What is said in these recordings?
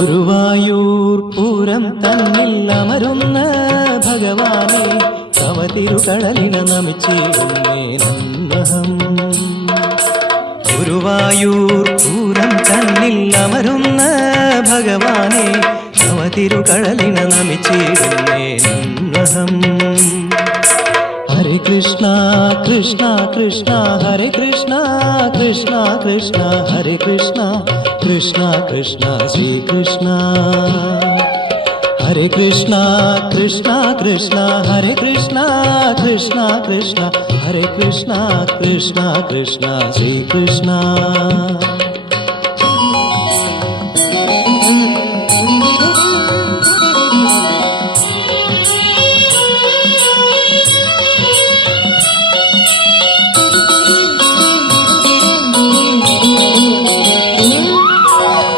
ഗുരുവായൂർ പൂരം തന്നിൽ അമരുന്ന ഭഗവാനെ തവ തിരുകടലിന നമിച്ചിടുന്നേ നന്മഹം. ഗുരുവായൂർ പൂരം തന്നിൽ അമരുന്ന ഭഗവാനെ തവ തിരുകടലിന നമിച്ചിടുന്നേ നന്മഹം. ഹരേ കൃഷ്ണ കൃഷ്ണ കൃഷ്ണ ഹരേ കൃഷ്ണ കൃഷ്ണ കൃഷ്ണ ഹരേ കൃഷ്ണ കൃഷ്ണ കൃഷ്ണ ശ്രീകൃഷ്ണ. ഹരേ കൃഷ്ണ കൃഷ്ണ കൃഷ്ണ ഹരേ കൃഷ്ണ കൃഷ്ണ കൃഷ്ണ ഹരേ കൃഷ്ണ കൃഷ്ണ കൃഷ്ണ ശ്രീകൃഷ്ണ.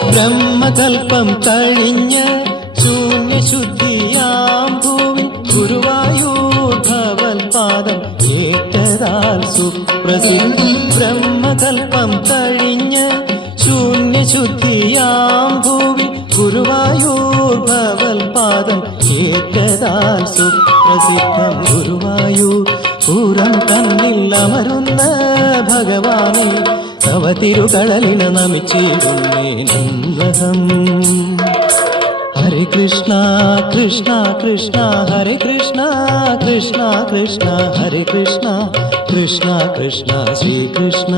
ബ്രഹ്മകൽപ്പം കഴിഞ്ഞ് ശൂന്യശുദ്ധിയാം ഭൂവിൽ ഗുരുവായൂർ ഭവൽപാദം ഏറ്റതാൽ സുപ്രസിദ്ധം. ബ്രഹ്മകൽപ്പം കഴിഞ്ഞ് ശൂന്യശുദ്ധിയാം ഭൂവിൽ ഗുരുവായൂർ ഭവൽപാദം ഏറ്റതാൽ സുപ്രസിദ്ധം. ഗുരുവായൂർ പൂരം തന്നിൽ അമരുന്ന ഭഗവാനെ തവ തിരുകടലിന നമിച്ചിടുന്നേ നന്മഹം. ഹരേ കൃഷ്ണ കൃഷ്ണ കൃഷ്ണ ഹരേ കൃഷ്ണ കൃഷ്ണ കൃഷ്ണ ഹരേ കൃഷ്ണ കൃഷ്ണ കൃഷ്ണ ശ്രീകൃഷ്ണ.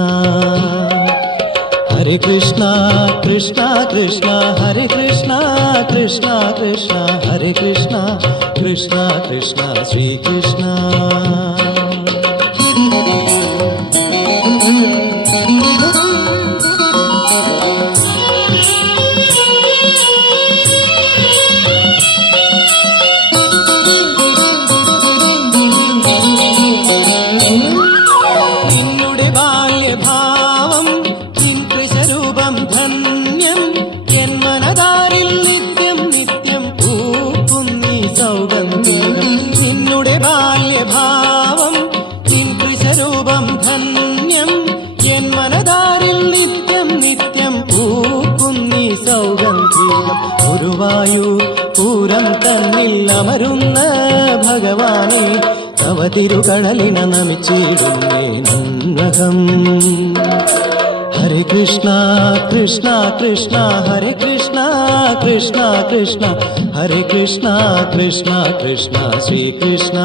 ഹരേ കൃഷ്ണ കൃഷ്ണ കൃഷ്ണ ഹരേ കൃഷ്ണ കൃഷ്ണ കൃഷ്ണ ഹരേ കൃഷ്ണ കൃഷ്ണ കൃഷ്ണ ശ്രീകൃഷ്ണ. നിന്നുടെ ബാല്യഭാവം നിൻ കൃശരൂപം ധന്യം എൻ മനതാരിൽ നിത്യം നിത്യം പൂക്കുന്നീ സൗഗന്ധികം. ഗുരുവായൂർ പൂരം തന്നിൽ അമരുന്ന ഭഗവാനെ തവ തിരുകടലിന നമിച്ചിടുന്നേ നന്മഹം. ഹരേ കൃഷ്ണ കൃഷ്ണ കൃഷ്ണ ഹരേ കൃഷ്ണ കൃഷ്ണ കൃഷ്ണ ഹരേ കൃഷ്ണ കൃഷ്ണ കൃഷ്ണ ശ്രീകൃഷ്ണ.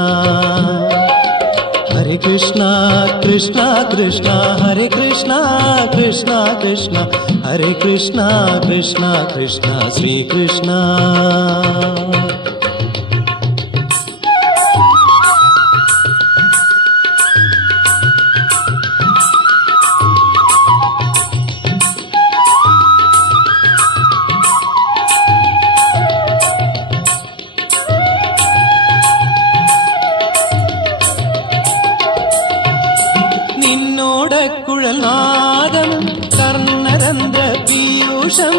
ഹരേ കൃഷ്ണ കൃഷ്ണ കൃഷ്ണ ഹരേ കൃഷ്ണ കൃഷ്ണ കൃഷ്ണ ഹരേ കൃഷ്ണ കൃഷ്ണ കൃഷ്ണ ശ്രീകൃഷ്ണ. കുഴൽനാദം കർണരന്ധ്ര പീയൂഷം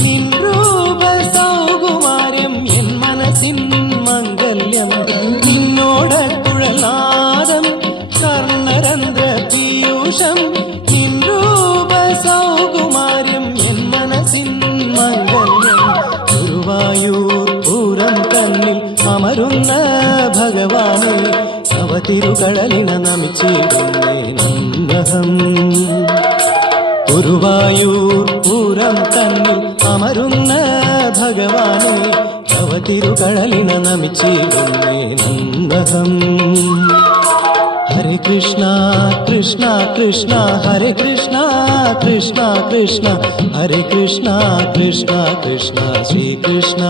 നിൻ രൂപ സൗകുമാര്യം എൻ മനസ്സിൻ മംഗല്യം. നിന്നോട കുഴൽനാദം കർണരന്ധ്ര പീയൂഷം നിൻ രൂപ സൗകുമാര്യം എൻ മനസ്സിൻ മംഗല്യം. ഗുരുവായൂർ പൂരം തന്നിൽ അമരുന്ന ഭഗവാനെ തവ തിരുകടലിന നമിച്ചിടുന്നേ നന്മഹം. ഗുരുവായൂർ പൂരം തന്നിൽ അമരുന്ന ഭഗവാനെ തവ തിരുകടലിന നമിച്ചിടുന്നേ നന്മഹം. ഹരേ കൃഷ്ണ കൃഷ്ണ കൃഷ്ണ ഹരേ കൃഷ്ണ കൃഷ്ണ കൃഷ്ണ ഹരേ കൃഷ്ണ കൃഷ്ണ കൃഷ്ണ ശ്രീകൃഷ്ണ.